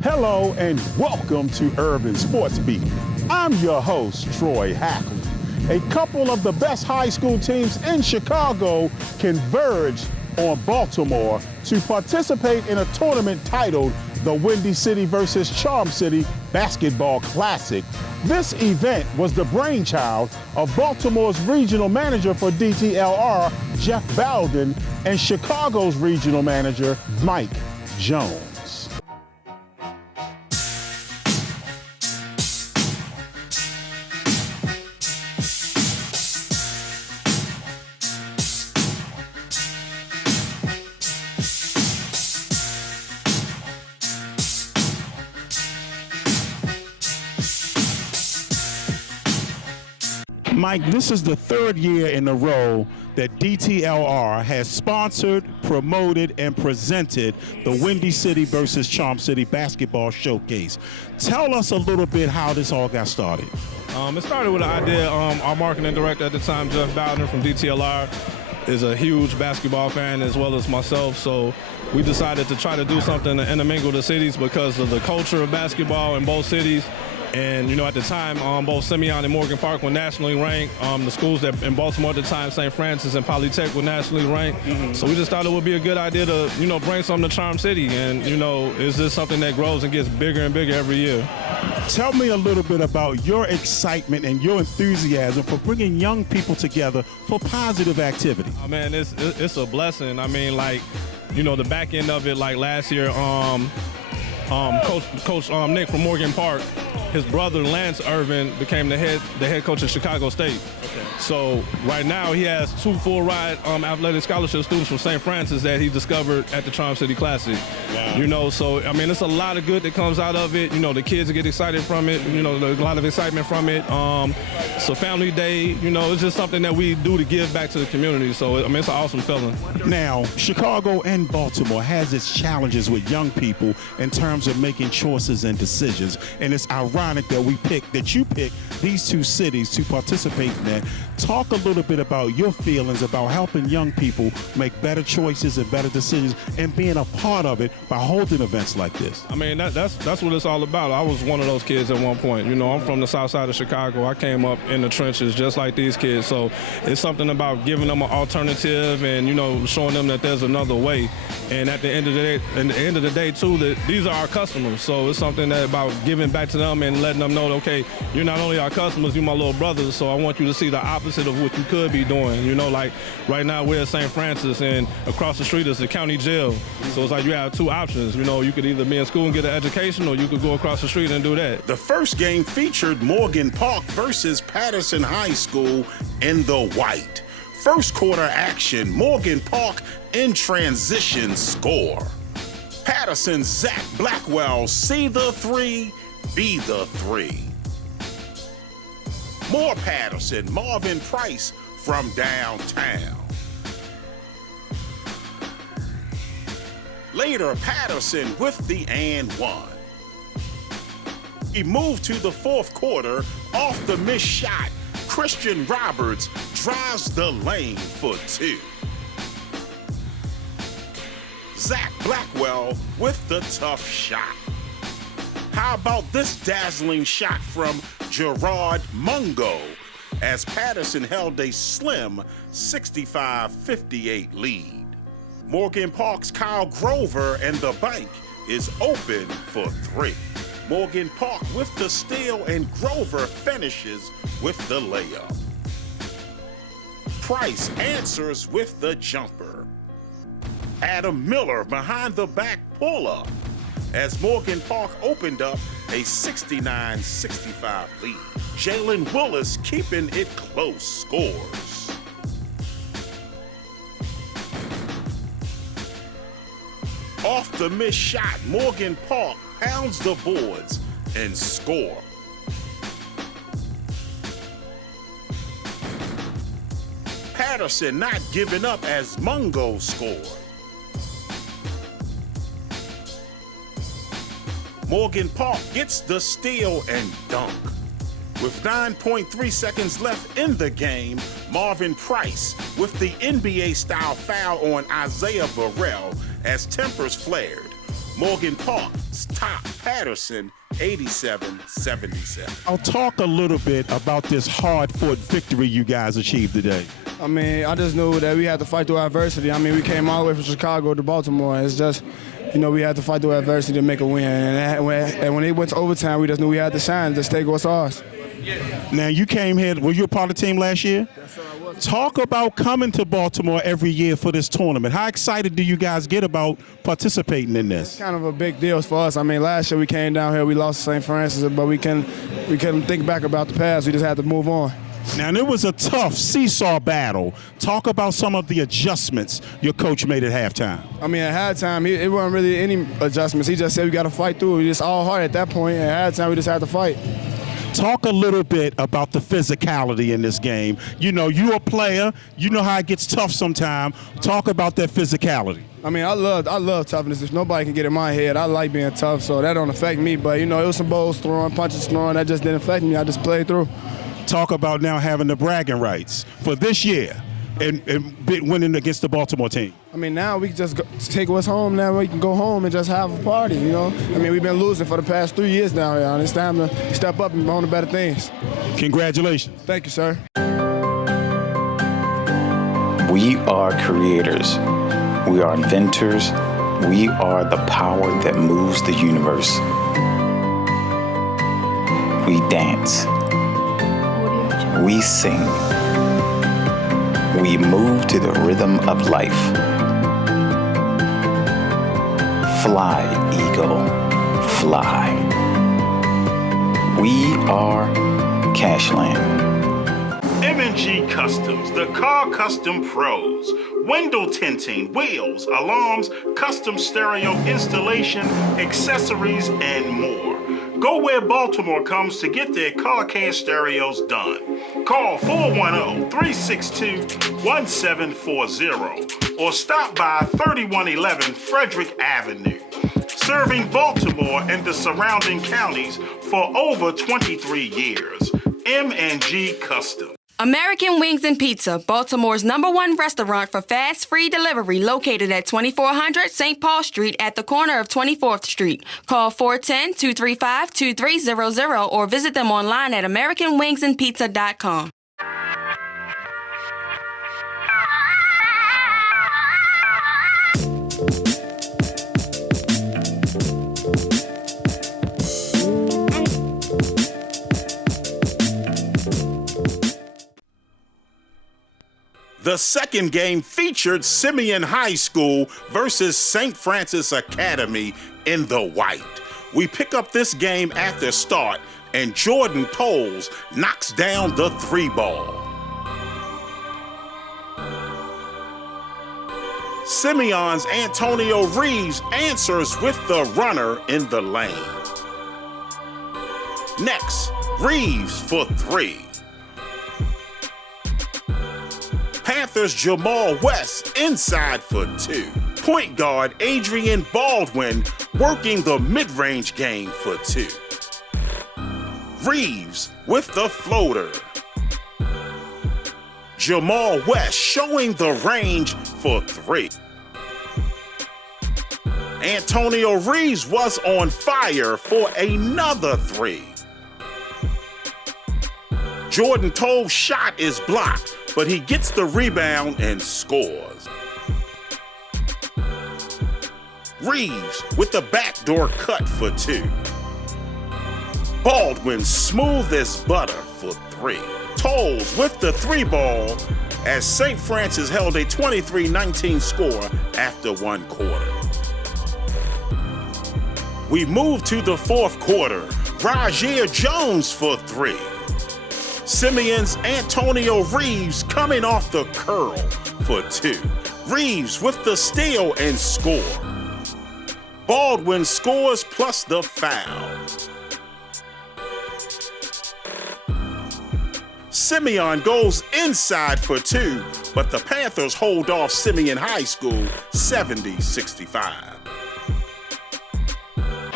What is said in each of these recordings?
Hello and welcome to Urban Sports Beat. I'm your host, Troy Hackley. A couple of the best high school teams in Chicago converged on Baltimore to participate in a tournament titled the Windy City versus Charm City Basketball Classic. This event was the brainchild of Baltimore's regional manager for DTLR, Jeff Bowden, and Chicago's regional manager, Mike Jones. Mike, this is the third year in a row that DTLR has sponsored, promoted, and presented the Windy City versus Charm City Basketball Showcase. Tell us a little bit how this all got started. It started with an idea. Our marketing director at the time, Jeff Bowden from DTLR, is a huge basketball fan as well as myself. So we decided to try to do something to intermingle the cities because of the culture of basketball in both cities. And, you know, at the time, both Simeon and Morgan Park were nationally ranked. The schools that in Baltimore at the time, St. Francis and Polytech, were nationally ranked. So we just thought it would be a good idea to, you know, bring something to Charm City. And, you know, is this something that grows and gets bigger and bigger every year? Tell me a little bit about your excitement and your enthusiasm for bringing young people together for positive activity. Oh, man, it's a blessing. I mean, like, you know, the back end of it, like last year, Coach Nick from Morgan Park, his brother Lance Irvin became the head coach of Chicago State. Okay. So right now he has two full-ride athletic scholarship students from St. Francis that he discovered at the Charm City Classic. Wow. You know, so I mean, it's a lot of good that comes out of it. You know, the kids get excited from it. You know, there's a lot of excitement from it. So Family Day, you know, it's just something that we do to give back to the community. So I mean, it's an awesome feeling. Now, Chicago and Baltimore has its challenges with young people in terms of making choices and decisions, and it's ironic that you picked these two cities to participate in that. Talk a little bit about your feelings about helping young people make better choices and better decisions and being a part of it by holding events like this. I mean, that's what it's all about. I was one of those kids at one point. You know, I'm from the south side of Chicago. I came up in the trenches just like these kids. So it's something about giving them an alternative and, you know, showing them that there's another way. And at the end of the day, too, that these are our customers. So it's something that about giving back to them and letting them know, okay, you're not only our customers, you're my little brothers, so I want you to see the opposite of what you could be doing. You know, like right now we're at St. Francis and across the street is the county jail. So it's like you have two options. You know, you could either be in school and get an education or you could go across the street and do that. The first game featured Morgan Park versus Patterson High School in the white. First quarter action, Morgan Park in transition score. Patterson's Zach Blackwell, see the three, be the three. More Patterson, Marvin Price from downtown. Later, Patterson with the and one. He moved to the fourth quarter off the missed shot. Christian Roberts drives the lane for two. Zach Blackwell with the tough shot. How about this dazzling shot from Gerard Mungo as Patterson held a slim 65-58 lead. Morgan Park's Kyle Grover and the bank is open for three. Morgan Park with the steal and Grover finishes with the layup. Price answers with the jumper. Adam Miller behind the back pull-up as Morgan Park opened up a 69-65 lead. Jalen Willis keeping it close scores. Off the missed shot, Morgan Park pounds the boards and score. Patterson not giving up as Mungo scored. Morgan Park gets the steal and dunk. With 9.3 seconds left in the game, Marvin Price with the NBA-style foul on Isaiah Burrell as tempers flared. Morgan Park's top Patterson 87-77. I'll talk a little bit about this hard-fought victory you guys achieved today. I mean, I just knew that we had to fight through adversity. I mean, we came all the way from Chicago to Baltimore. It's just, we had to fight through adversity to make a win. And when it went to overtime, we just knew we had to shine. Just take what's ours. Now, you came here, were you a part of the team last year? Yes, sir, I was. Talk about coming to Baltimore every year for this tournament. How excited do you guys get about participating in this? It's kind of a big deal for us. I mean, last year we came down here, we lost to St. Francis, but we couldn't think back about the past. We just had to move on. Now, it was a tough seesaw battle. Talk about some of the adjustments your coach made at halftime. I mean, at halftime, it wasn't really any adjustments. He just said we got to fight through. We just all hard at that point. At halftime, we just had to fight. Talk a little bit about the physicality in this game. You're a player. You know how it gets tough sometimes. Talk about that physicality. I mean, I love toughness. If nobody can get in my head, I like being tough, so that don't affect me. But, it was some bowls throwing, punches throwing. That just didn't affect me. I just played through. Talk about now having the bragging rights for this year and winning against the Baltimore team. I mean, now we can just take what's home. Now we can go home and just have a party, I mean, we've been losing for the past 3 years now, and it's time to step up and on to better things. Congratulations. Thank you, sir. We are creators. We are inventors. We are the power that moves the universe. We dance. We sing. We move to the rhythm of life. Fly, eagle, fly. We are Cashland. M&G Customs, the car custom pros. Window tinting, wheels, alarms, custom stereo installation, accessories, and more. Go where Baltimore comes to get their car care stereos done. Call 410-362-1740 or stop by 3111 Frederick Avenue. Serving Baltimore and the surrounding counties for over 23 years. M&G Custom. American Wings and Pizza, Baltimore's #1 restaurant for fast, free delivery, located at 2400 St. Paul Street at the corner of 24th Street. Call 410-235-2300 or visit them online at AmericanWingsandPizza.com. The second game featured Simeon High School versus St. Francis Academy in the white. We pick up this game at the start, and Jordan Tolles knocks down the 3-ball. Simeon's Antonio Reeves answers with the runner in the lane. Next, Reeves for 3. Panthers Jamal West inside for 2. Point guard Adrian Baldwin working the mid-range game for 2. Reeves with the floater. Jamal West showing the range for 3. Antonio Reeves was on fire for another 3. Jordan Tolles' shot is blocked, but he gets the rebound and scores. Reeves with the backdoor cut for 2. Baldwin smooth as butter for 3. Tolles with the 3-ball as St. Francis held a 23-19 score after 1 quarter. We move to the 4th quarter. Rajier Jones for 3. Simeon's Antonio Reeves coming off the curl for 2. Reeves with the steal and score. Baldwin scores plus the foul. Simeon goes inside for 2, but the Panthers hold off Simeon High School 70-65.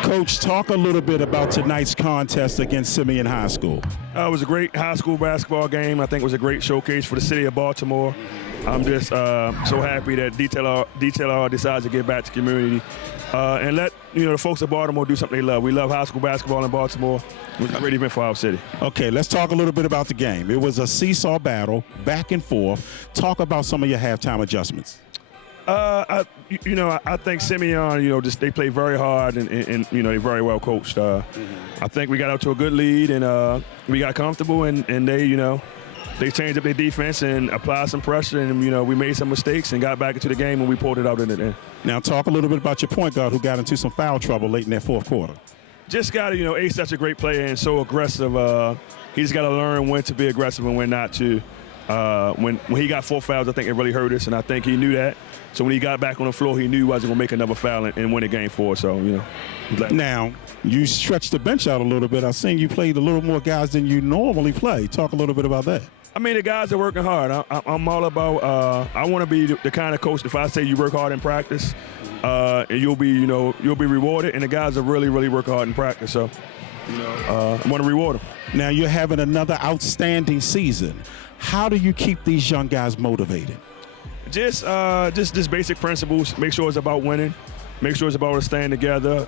Coach, talk a little bit about tonight's contest against Simeon High School. It was a great high school basketball game. I think it was a great showcase for the city of Baltimore. I'm just so happy that Detail decides to give back to the community and let the folks of Baltimore do something they love. We love high school basketball in Baltimore. It was a great event for our city. Okay, let's talk a little bit about the game. It was a seesaw battle, back and forth. Talk about some of your halftime adjustments. I think Simeon, they play very hard and they're very well coached. I think we got out to a good lead and we got comfortable and they changed up their defense and applied some pressure and we made some mistakes and got back into the game and we pulled it out in the end. Now talk a little bit about your point guard who got into some foul trouble late in that fourth quarter. Just got to, A's such a great player and so aggressive. He's got to learn when to be aggressive and when not to. When he got 4 fouls, I think it really hurt us, and I think he knew that. So when he got back on the floor, he knew he wasn't going to make another foul and win a game for us. So, I'm glad. Now, you stretched the bench out a little bit. I've seen you played a little more guys than you normally play. Talk a little bit about that. I mean, the guys are working hard. I'm all about. I want to be the kind of coach. If I say you work hard in practice, and you'll be rewarded. And the guys are really, really working hard in practice. So, I want to reward them. Now you're having another outstanding season. How do you keep these young guys motivated? Just basic principles. Make sure it's about winning. Make sure it's about us staying together.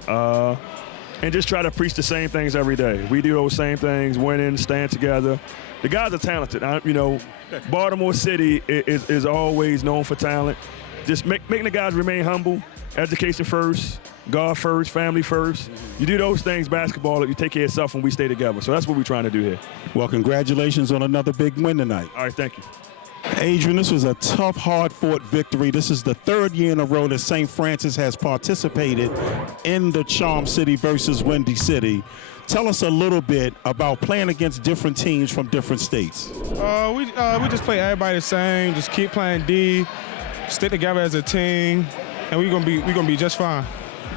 And just try to preach the same things every day. We do those same things, winning, staying together. The guys are talented. Baltimore City is always known for talent. Just making the guys remain humble, education first, God first, family first. You do those things, basketball, you take care of yourself and we stay together. So that's what we're trying to do here. Well, congratulations on another big win tonight. All right, thank you. Adrian, this was a tough, hard-fought victory. This is the third year in a row that St. Francis has participated in the Charm City versus Windy City. Tell us a little bit about playing against different teams from different states. We just play everybody the same. Just keep playing D, stick together as a team, and we're gonna be just fine.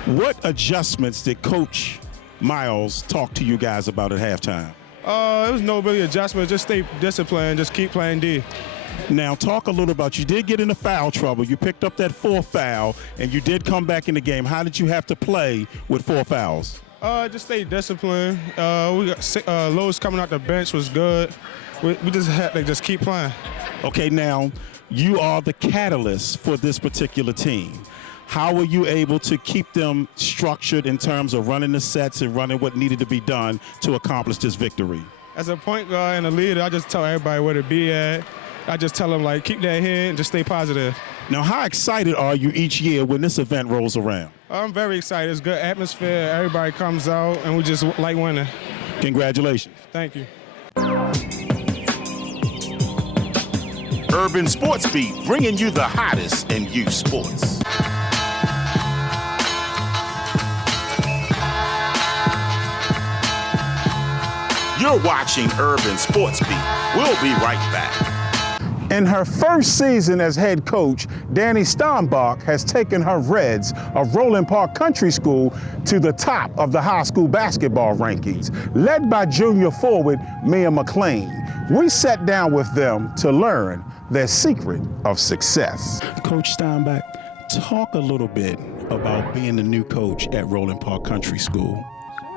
What adjustments did Coach Miles talk to you guys about at halftime? It was no really adjustment. Just stay disciplined. Just keep playing D. Now, talk a little about, you did get into foul trouble. You picked up that 4th foul, and you did come back in the game. How did you have to play with 4 fouls? Just stay disciplined. We got Lowe's coming out the bench was good. We just had to just keep playing. Okay, now, you are the catalyst for this particular team. How were you able to keep them structured in terms of running the sets and running what needed to be done to accomplish this victory? As a point guard and a leader, I just tell everybody where to be at. I just tell them, keep that head and just stay positive. Now, how excited are you each year when this event rolls around? I'm very excited. It's good atmosphere. Everybody comes out, and we just like winning. Congratulations. Thank you. Urban Sports Beat, bringing you the hottest in youth sports. You're watching Urban Sports Beat. We'll be right back. In her first season as head coach, Danny Steinbach has taken her Reds of Roland Park Country School to the top of the high school basketball rankings, led by junior forward Mia McLean. We sat down with them to learn their secret of success. Coach Steinbach, talk a little bit about being the new coach at Roland Park Country School.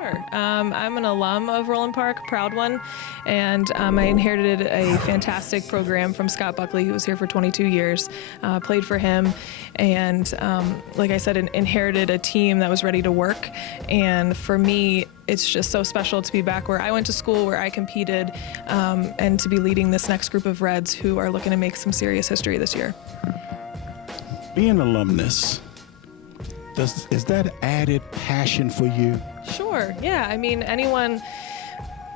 Sure. I'm an alum of Roland Park, proud one, and I inherited a fantastic program from Scott Buckley, who was here for 22 years, played for him, and like I said, inherited a team that was ready to work. And for me, it's just so special to be back where I went to school, where I competed, and to be leading this next group of Reds who are looking to make some serious history this year. Being an alumnus, is that added passion for you? Sure, yeah. I mean, anyone,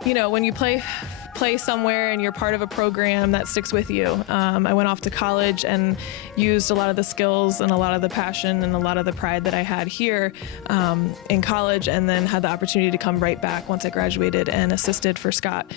when you play somewhere and you're part of a program, that sticks with you. I went off to college and used a lot of the skills and a lot of the passion and a lot of the pride that I had here in college, and then had the opportunity to come right back once I graduated and assisted for Scott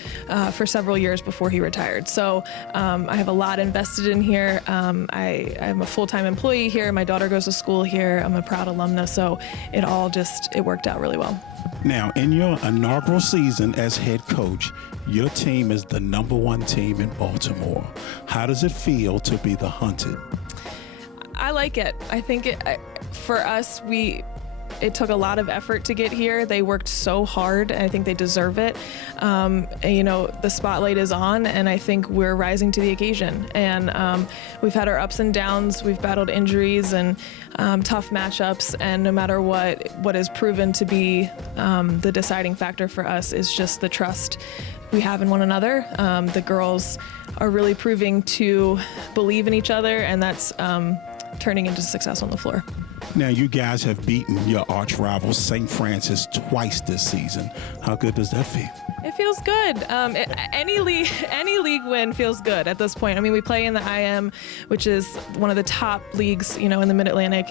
for several years before he retired. So I have a lot invested in here. I'm a full-time employee here. My daughter goes to school here. I'm a proud alumna, so it worked out really well. Now, in your inaugural season as head coach, your team is the #1 team in Baltimore. How does it feel to be the hunted? I like it. I think for us, it took a lot of effort to get here. They worked so hard, and I think they deserve it. And, the spotlight is on, and I think we're rising to the occasion. And we've had our ups and downs. We've battled injuries and tough matchups, and no matter what has proven to be the deciding factor for us is just the trust we have in one another. The girls are really proving to believe in each other, and that's turning into success on the floor. Now, you guys have beaten your arch rival, St. Francis, twice this season. How good does that feel? It feels good. Any league win feels good at this point. I mean, we play in the IM, which is one of the top leagues, in the Mid-Atlantic.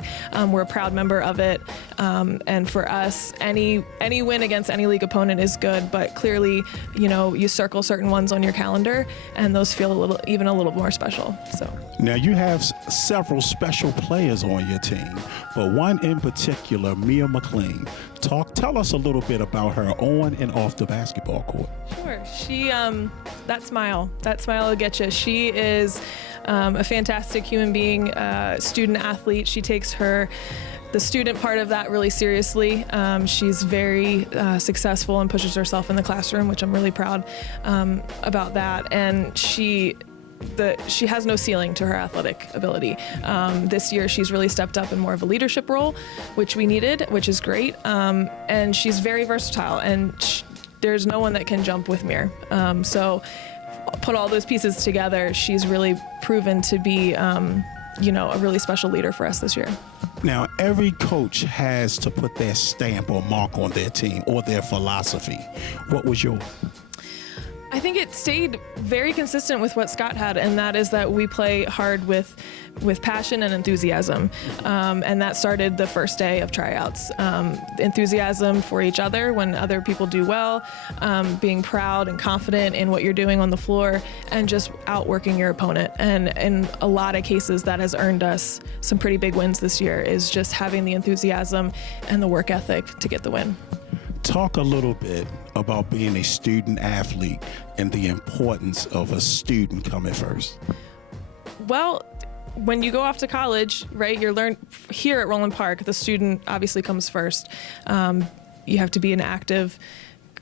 We're a proud member of it. And for us, any win against any league opponent is good, but clearly, you circle certain ones on your calendar, and those feel even a little more special. So now, you have several special players on your team, but one in particular, Mia McLean. Tell us a little bit about her on and off the basketball court. Sure. She, that smile will get you. She is a fantastic human being, student athlete. She takes the student part of that really seriously. She's very successful and pushes herself in the classroom, which I'm really proud about that. And she has no ceiling to her athletic ability. This year, she's really stepped up in more of a leadership role, which we needed, which is great. And she's very versatile, and there's no one that can jump with Mir. So put all those pieces together, she's really proven to be, a really special leader for us this year. Now, every coach has to put their stamp or mark on their team or their philosophy. What was yours? I think it stayed very consistent with what Scott had, and that is that we play hard with passion and enthusiasm. And that started the first day of tryouts. Enthusiasm for each other when other people do well, being proud and confident in what you're doing on the floor, and just outworking your opponent. And in a lot of cases, that has earned us some pretty big wins this year, is just having the enthusiasm and the work ethic to get the win. Talk a little bit about being a student athlete and the importance of a student coming first. Well, when you go off to college, right, you're learned here at Roland Park, the student obviously comes first. You have to be an active,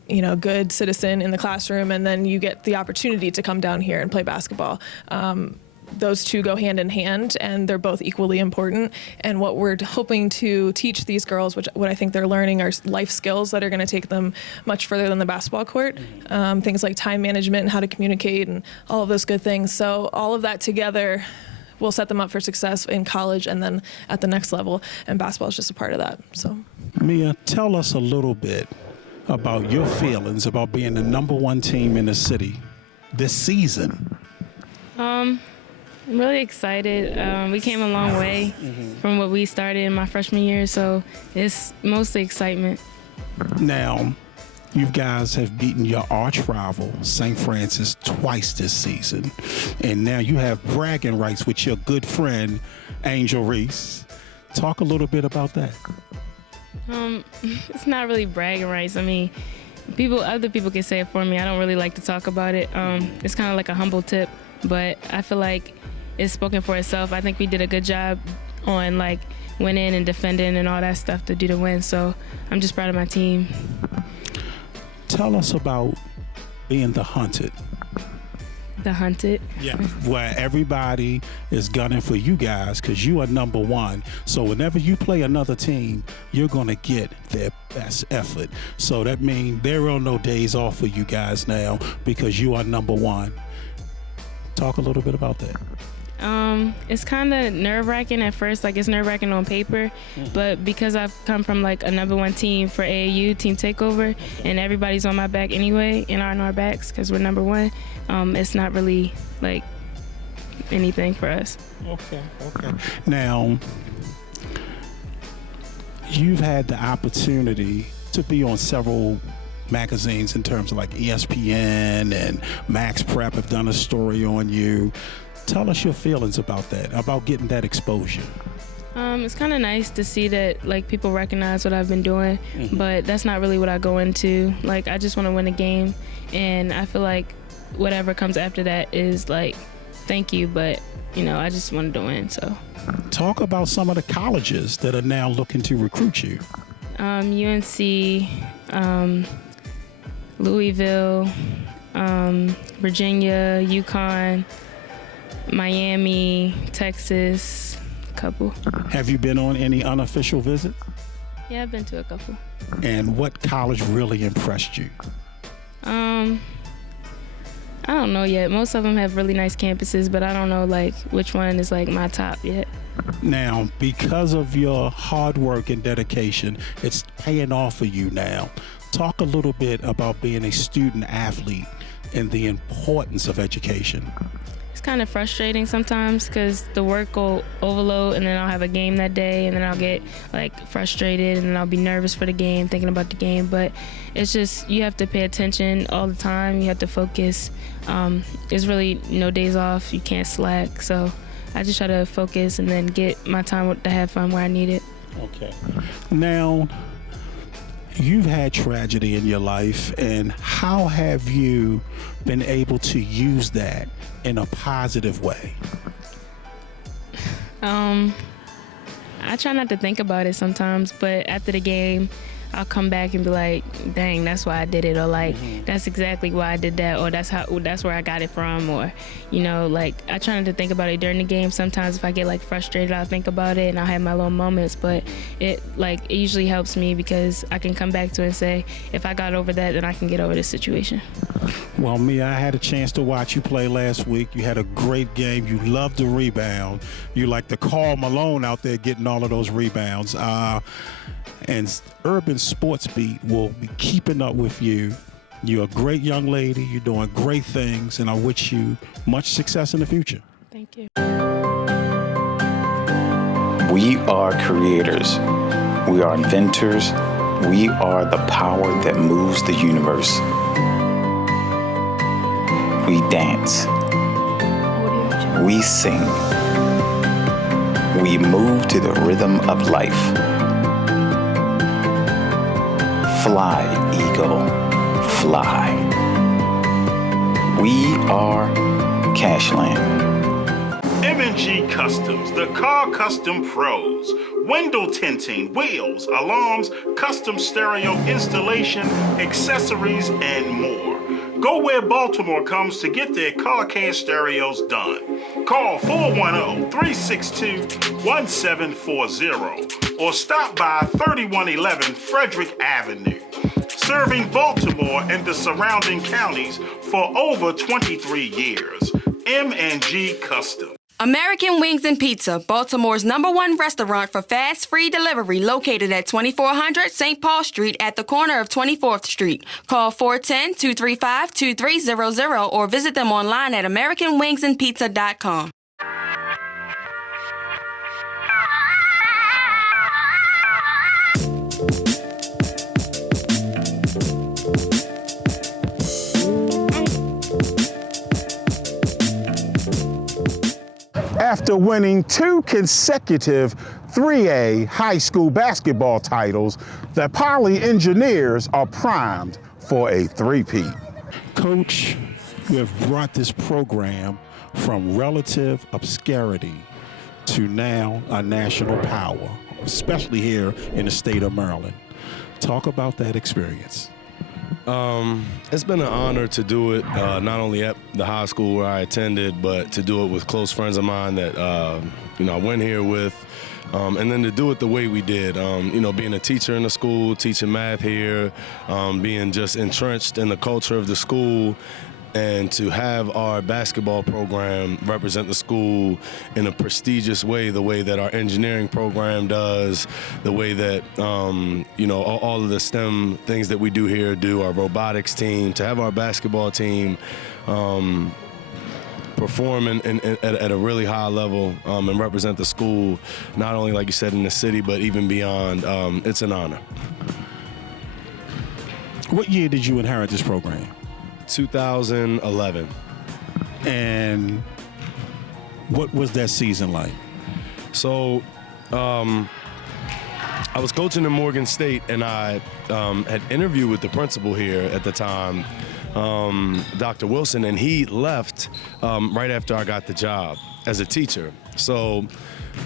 good citizen in the classroom, and then you get the opportunity to come down here and play basketball. Those two go hand in hand, and they're both equally important. And what we're hoping to teach these girls, what I think they're learning, are life skills that are going to take them much further than the basketball court. Things like time management and how to communicate and all of those good things. So all of that together will set them up for success in college and then at the next level. And basketball is just a part of that. So, Mia, tell us a little bit about your feelings about being the #1 team in the city this season. I'm really excited. We came a long way from what we started in my freshman year, so it's mostly excitement. Now, you guys have beaten your arch rival, St. Francis, twice this season, and now you have bragging rights with your good friend, Angel Reese. Talk a little bit about that. It's not really bragging rights. I mean, other people can say it for me. I don't really like to talk about it. It's kind of like a humble tip, but I feel like it's spoken for itself. I think we did a good job on winning and defending and all that stuff to do the win. So I'm just proud of my team. Tell us about being the hunted. The hunted? Yeah. Where everybody is gunning for you guys because you are #1. So whenever you play another team, you're going to get their best effort. So that means there are no days off for you guys now because you are #1. Talk a little bit about that. It's kind of nerve-wracking at first. It's nerve-wracking on paper, but because I've come from a #1 team for AAU, Team Takeover, and everybody's on my back anyway, and are on our backs because we're #1, it's not really anything for us. Okay. Now, you've had the opportunity to be on several magazines in terms of ESPN and Max Prep have done a story on you. Tell us your feelings about that, about getting that exposure. It's kind of nice to see that people recognize what I've been doing, but that's not really what I go into. I just want to win a game, and I feel like whatever comes after that is thank you, but I just wanted to win. So, talk about some of the colleges that are now looking to recruit you. UNC, Louisville, Virginia, UConn, Miami, Texas, a couple. Have you been on any unofficial visits? Yeah, I've been to a couple. And what college really impressed you? I don't know yet. Most of them have really nice campuses, but I don't know like which one is like my top yet. Now, because of your hard work and dedication, it's paying off for you now. Talk a little bit about being a student athlete and the importance of education. It's kind of frustrating sometimes because the work will overload and then I'll have a game that day and then I'll get like frustrated and then I'll be nervous for the game, thinking about the game. But it's just, you have to pay attention all the time. You have to focus. There's really no days off. You can't slack. So I just try to focus and then get my time to have fun where I need it. Okay. Now, you've had tragedy in your life, and how have you been able to use that in a positive way? I try not to think about it sometimes, but after the game, I'll come back and be like, dang, that's why I did it, or like, that's exactly why I did that, or that's where I got it from, or, you know, like, I try not to think about it during the game. Sometimes if I get like frustrated, I'll think about it and I'll have my little moments, but it usually helps me because I can come back to it and say, if I got over that, then I can get over this situation. Well, Mia, I had a chance to watch you play last week. You had a great game. You loved the rebound. You like the Karl Malone out there getting all of those rebounds. And Urban Sports Beat will be keeping up with you. You're a great young lady. You're doing great things, and I wish you much success in the future. Thank you. We are creators. We are inventors. We are the power that moves the universe. We dance. We sing. We move to the rhythm of life. Fly, eagle, fly. We are Cashland. M&G Customs, the car custom pros. Window tinting, wheels, alarms, custom stereo installation, accessories, and more. Go where Baltimore comes to get their car care stereos done. Call 410-362-1740 or stop by 3111 Frederick Avenue. Serving Baltimore and the surrounding counties for over 23 years. M&G Custom. American Wings and Pizza, Baltimore's #1 restaurant for fast, free delivery, located at 2400 St. Paul Street at the corner of 24th Street. Call 410-235-2300 or visit them online at AmericanWingsandPizza.com. After winning 2 consecutive 3A high school basketball titles, the Poly Engineers are primed for a three-peat. Coach, you have brought this program from relative obscurity to now a national power, especially here in the state of Maryland. Talk about that experience. It's been an honor to do it, not only at the high school where I attended, but to do it with close friends of mine that, I went here with, and then to do it the way we did. Being a teacher in the school, teaching math here, being just entrenched in the culture of the school, and to have our basketball program represent the school in a prestigious way, the way that our engineering program does, the way that, all of the STEM things that we do here do, our robotics team, to have our basketball team perform at a really high level and represent the school, not only, like you said, in the city, but even beyond. It's an honor. What year did you inherit this program? 2011. And what was that season like? So, I was coaching in Morgan State, and I had interviewed with the principal here at the time, Dr. Wilson, and he left right after I got the job as a teacher. So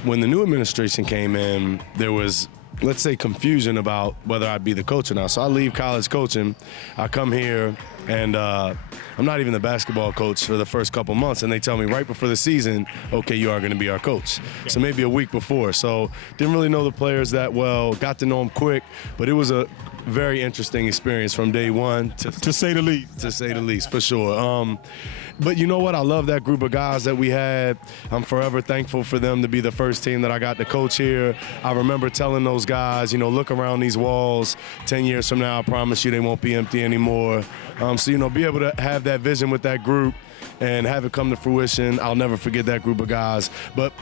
when the new administration came in, there was let's say, confusion about whether I'd be the coach or not. So I leave college coaching, I come here, and I'm not even the basketball coach for the first couple months, and they tell me right before the season, okay, you are going to be our coach. So maybe a week before. So didn't really know the players that well, got to know them quick, but it was a very interesting experience from day one. To say the least. To say the least, for sure. But you know what? I love that group of guys that we had. I'm forever thankful for them to be the first team that I got to coach here. I remember telling those guys, look around these walls. 10 years from now, I promise you they won't be empty anymore. So, be able to have that vision with that group and have it come to fruition. I'll never forget that group of guys. But,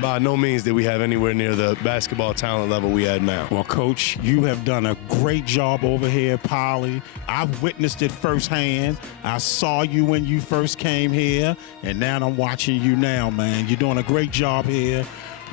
by no means did we have anywhere near the basketball talent level we had now. Well, Coach, you have done a great job over here at Poly. I've witnessed it firsthand. I saw you when you first came here, and now I'm watching you now, man. You're doing a great job here.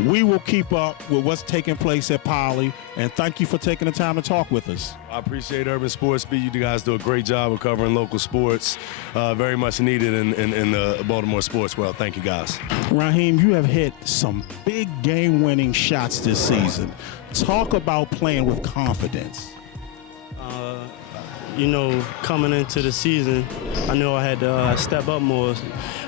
We will keep up with what's taking place at Poly, and thank you for taking the time to talk with us. I appreciate Urban Sports Beat. You guys do a great job of covering local sports. Very much needed in the Baltimore sports world. Thank you, guys. Raheem, you have hit some big game-winning shots this season. Talk about playing with confidence. Coming into the season, I knew I had to step up more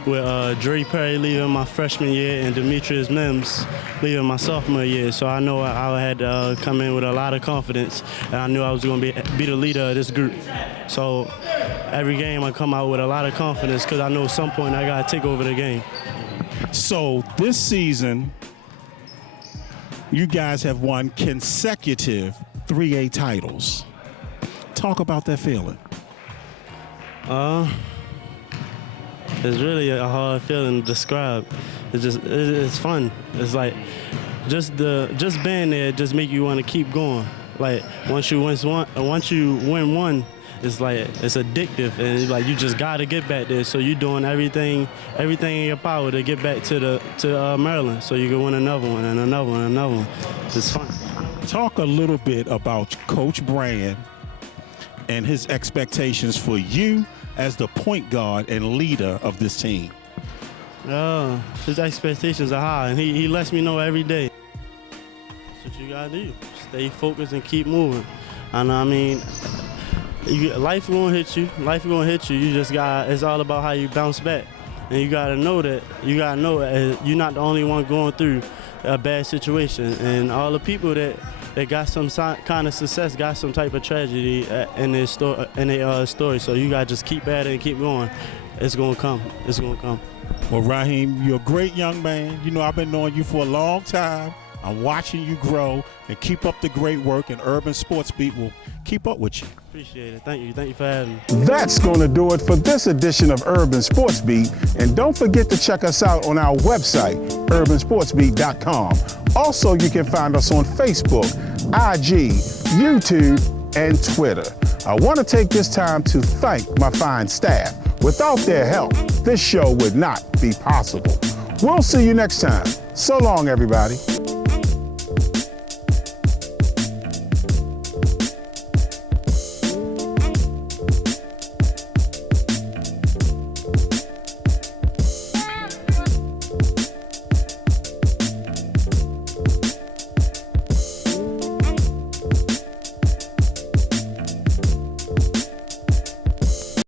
with Dre Perry leaving my freshman year and Demetrius Mims leaving my sophomore year. So I know I had to come in with a lot of confidence, and I knew I was going to be the leader of this group. So every game I come out with a lot of confidence because I know at some point I got to take over the game. So this season, you guys have won consecutive 3A titles. Talk about that feeling. It's really a hard feeling to describe. It's fun. It's like just being there just make you want to keep going. Like once you win one, it's like it's addictive, and like you just gotta get back there. So you're doing everything in your power to get back to Maryland, so you can win another one and another one and another one. It's fun. Talk a little bit about Coach Brand and his expectations for you as the point guard and leader of this team. His expectations are high, and he lets me know every day. That's what you gotta do. Stay focused and keep moving. And life gonna hit you. Life gonna hit you. You just it's all about how you bounce back. And you gotta know that you're not the only one going through a bad situation. And all the people that got some kind of success got some type of tragedy in their story. So you gotta just keep at it and keep going. It's gonna come. It's gonna come. Well, Raheem, you're a great young man. I've been knowing you for a long time. I'm watching you grow, and keep up the great work, and Urban Sports Beat will keep up with you. Appreciate it. Thank you. Thank you for having me. That's going to do it for this edition of Urban Sports Beat. And don't forget to check us out on our website, urbansportsbeat.com. Also, you can find us on Facebook, IG, YouTube, and Twitter. I want to take this time to thank my fine staff. Without their help, this show would not be possible. We'll see you next time. So long, everybody.